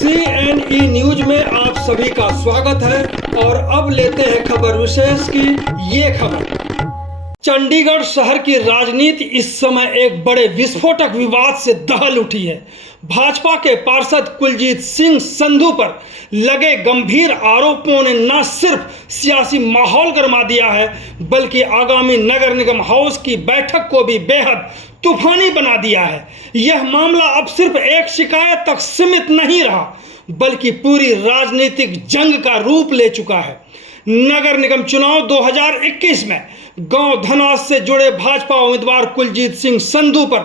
CNE news में आप सभी का स्वागत है और अब लेते हैं खबर विशेष की ये खबर। चंडीगढ़ शहर की राजनीति इस समय एक बड़े विस्फोटक विवाद से दहल उठी है। भाजपा के पार्षद कुलजीत सिंह संधू पर लगे गंभीर आरोपों ने न सिर्फ सियासी माहौल गरमा दिया है बल्कि आगामी नगर निगम हाउस की बैठक को भी बेहद तूफानी बना दिया है। यह मामला अब सिर्फ एक शिकायत तक सीमित नहीं रहा बल्कि पूरी राजनीतिक जंग का रूप ले चुका है। नगर निगम चुनाव 2021 में गांव धनौस से जुड़े भाजपा उम्मीदवार कुलजीत सिंह संधू पर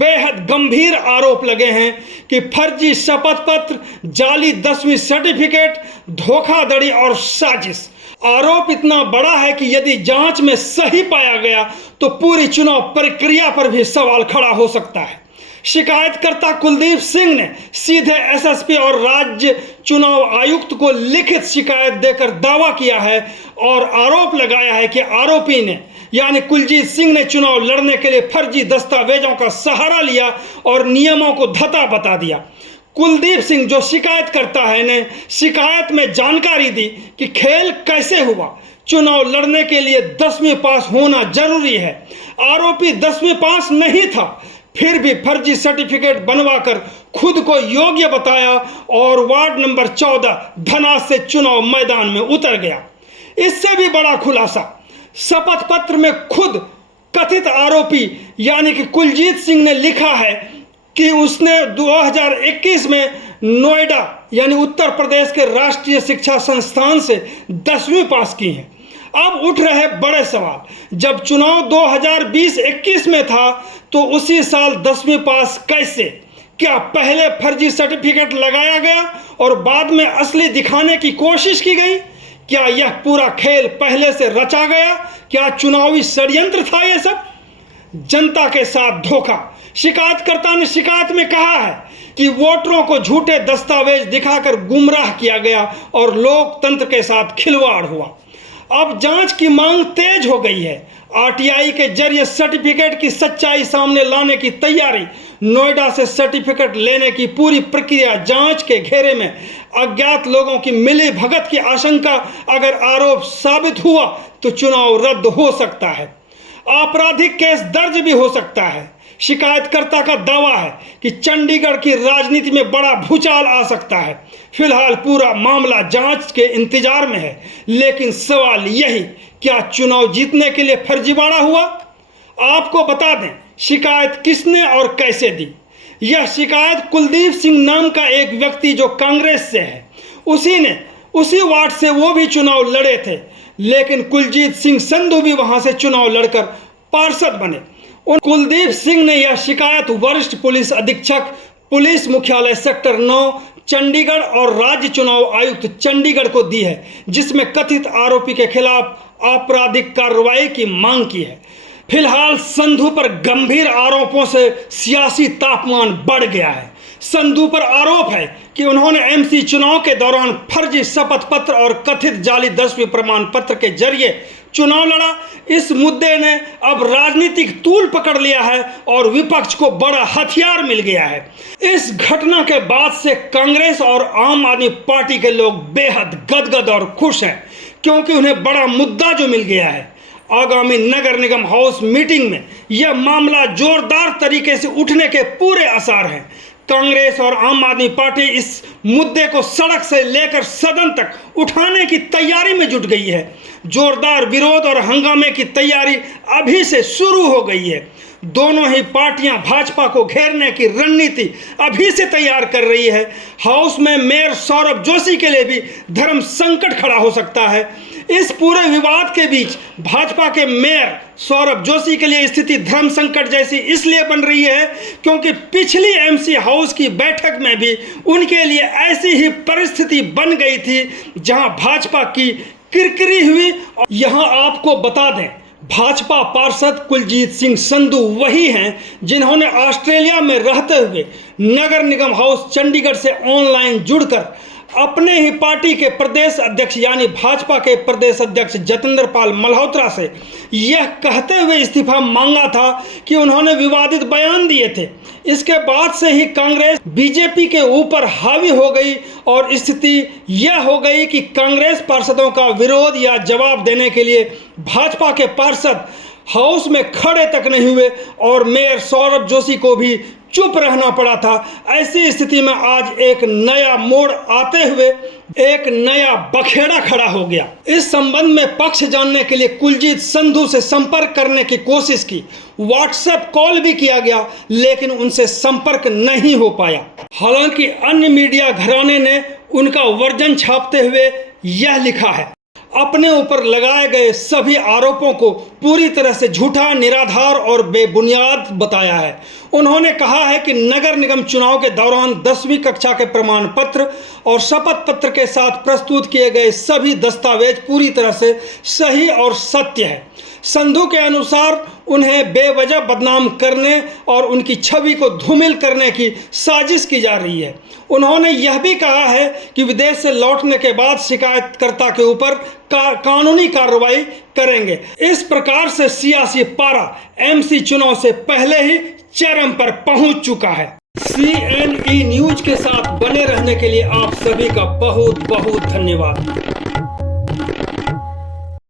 बेहद गंभीर आरोप लगे हैं कि फर्जी शपथ पत्र, जाली 10वीं सर्टिफिकेट, धोखाधड़ी और साजिश। आरोप इतना बड़ा है कि यदि जांच में सही पाया गया तो पूरी चुनाव प्रक्रिया पर भी सवाल खड़ा हो सकता है। शिकायतकर्ता कुलदीप सिंह ने सीधे एसएसपी और राज्य चुनाव आयुक्त को लिखित शिकायत देकर दावा किया है और आरोप लगाया है कि आरोपी ने यानी कुलजीत सिंह ने चुनाव लड़ने के लिए फर्जी दस्तावेजों का सहारा लिया और नियमों को धता बता दिया। कुलदीप सिंह जो शिकायतकर्ता है ने शिकायत में जानकारी दी कि खेल कैसे हुआ। चुनाव लड़ने के लिए 10वीं पास होना जरूरी है। आरोपी 10वीं पास नहीं था, फिर भी फर्जी सर्टिफिकेट बनवाकर खुद को योग्य बताया और वार्ड नंबर 14 धनौस से चुनाव मैदान में उतर गया। इससे भी बड़ा खुलासा, शपथ पत्र में खुद कथित आरोपी यानी कि कुलजीत सिंह ने लिखा है कि उसने 2021 में नोएडा यानी उत्तर प्रदेश के राष्ट्रीय शिक्षा संस्थान से 10वीं पास की है। अब उठ रहे बड़े सवाल, जब चुनाव 2020-21 में था तो उसी साल 10वीं पास कैसे? क्या पहले फर्जी सर्टिफिकेट लगाया गया और बाद में असली दिखाने की कोशिश की गई? क्या यह पूरा खेल पहले से रचा गया? क्या चुनावी षड्यंत्र था ये सब? जनता के साथ धोखा। शिकायतकर्ता ने शिकायत में कहा है कि वोटरों को झूठे दस्तावेज दिखाकर गुमराह किया गया और लोकतंत्र के साथ खिलवाड़ हुआ। अब जांच की मांग तेज हो गई है। आरटीआई के जरिए सर्टिफिकेट की सच्चाई सामने लाने की तैयारी। नोएडा से सर्टिफिकेट लेने की पूरी प्रक्रिया जांच के घेरे में। अज्ञात लोगों की मिली भगत की आशंका, अगर आरोप साबित हुआ तो चुनाव रद्द हो सकता है, आपराधिक केस दर्ज भी हो सकता है। शिकायतकर्ता का दावा है कि चंडीगढ़ की राजनीति में बड़ा भूचाल आ सकता है। फिलहाल पूरा मामला जांच के इंतजार में है, लेकिन सवाल यही, क्या चुनाव जीतने के लिए फर्जीवाड़ा हुआ? आपको बता दें शिकायत किसने और कैसे दी। यह शिकायत कुलदीप सिंह नाम का एक व्यक्ति जो कांग्रेस से है, उसी वार्ड से वो भी चुनाव लड़े थे, लेकिन कुलजीत सिंह संधू भी वहां से चुनाव लड़कर पार्षद बने। कुलदीप सिंह ने यह शिकायत वरिष्ठ पुलिस अधीक्षक, पुलिस मुख्यालय सेक्टर 9 चंडीगढ़ और राज्य चुनाव आयुक्त चंडीगढ़ को दी है, जिसमें कथित आरोपी के खिलाफ आपराधिक कार्रवाई की मांग की है। फिलहाल संधू पर गंभीर आरोपों से सियासी तापमान बढ़ गया है। संधू पर आरोप है कि उन्होंने एमसी चुनाव के दौरान फर्जी शपथ पत्र और कथित जाली 10वीं प्रमाण पत्र के जरिए चुनाव लड़ा। इस मुद्दे ने अब राजनीतिक तूल पकड़ लिया है और विपक्ष को बड़ा हथियार मिल गया है। इस घटना के बाद से कांग्रेस और आम आदमी पार्टी के लोग बेहद गदगद और खुश हैं, क्योंकि उन्हें बड़ा मुद्दा जो मिल गया है। आगामी नगर निगम हाउस मीटिंग में यह मामला जोरदार तरीके से उठने के पूरे आसार हैं। कांग्रेस और आम आदमी पार्टी इस मुद्दे को सड़क से लेकर सदन तक उठाने की तैयारी में जुट गई है। जोरदार विरोध और हंगामे की तैयारी अभी से शुरू हो गई है। दोनों ही पार्टियां भाजपा को घेरने की रणनीति अभी से तैयार कर रही है। हाउस में मेयर सौरभ जोशी के लिए भी धर्म संकट खड़ा हो सकता है। इस पूरे विवाद के बीच भाजपा के मेयर सौरभ जोशी के लिए स्थिति धर्म संकट जैसी इसलिए बन रही है क्योंकि पिछली एमसी हाउस की बैठक में भी उनके लिए ऐसी ही परिस्थिति बन गई थी जहां भाजपा की किरकिरी हुई। यहां आपको बता दें, भाजपा पार्षद कुलजीत सिंह संधू वही हैं जिन्होंने ऑस्ट्रेलिया में रहते हुए नगर निगम हाउस चंडीगढ़ से ऑनलाइन जुड़कर अपने ही पार्टी के प्रदेश अध्यक्ष यानी भाजपा के प्रदेश अध्यक्ष जतिंदर पाल मल्होत्रा से यह कहते हुए इस्तीफा मांगा था कि उन्होंने विवादित बयान दिए थे। इसके बाद से ही कांग्रेस बीजेपी के ऊपर हावी हो गई और स्थिति यह हो गई कि कांग्रेस पार्षदों का विरोध या जवाब देने के लिए भाजपा के पार्षद हाउस में खड़े तक नहीं हुए और मेयर सौरभ जोशी को भी चुप रहना पड़ा था। ऐसी स्थिति में आज एक नया मोड़ आते हुए एक नया बखेड़ा खड़ा हो गया। इस संबंध में पक्ष जानने के लिए कुलजीत संधू से संपर्क करने की कोशिश की, व्हाट्सएप कॉल भी किया गया, लेकिन उनसे संपर्क नहीं हो पाया। हालांकि अन्य मीडिया घराने ने उनका वर्जन छापते हुए यह लिखा है, अपने ऊपर लगाए गए सभी आरोपों को पूरी तरह से झूठा, निराधार और बेबुनियाद बताया है। उन्होंने कहा है कि नगर निगम चुनाव के दौरान 10वीं कक्षा के प्रमाण पत्र और शपथ पत्र के साथ प्रस्तुत किए गए सभी दस्तावेज पूरी तरह से सही और सत्य है। संधू के अनुसार उन्हें बेवजह बदनाम करने और उनकी छवि को धूमिल करने की साजिश की जा रही है। उन्होंने यह भी कहा है कि विदेश से लौटने के बाद शिकायतकर्ता के ऊपर कानूनी कार्रवाई करेंगे। इस प्रकार से सियासी पारा एमसी चुनाव से पहले ही चरम पर पहुंच चुका है। CNE न्यूज के साथ बने रहने के लिए आप सभी का बहुत बहुत धन्यवाद।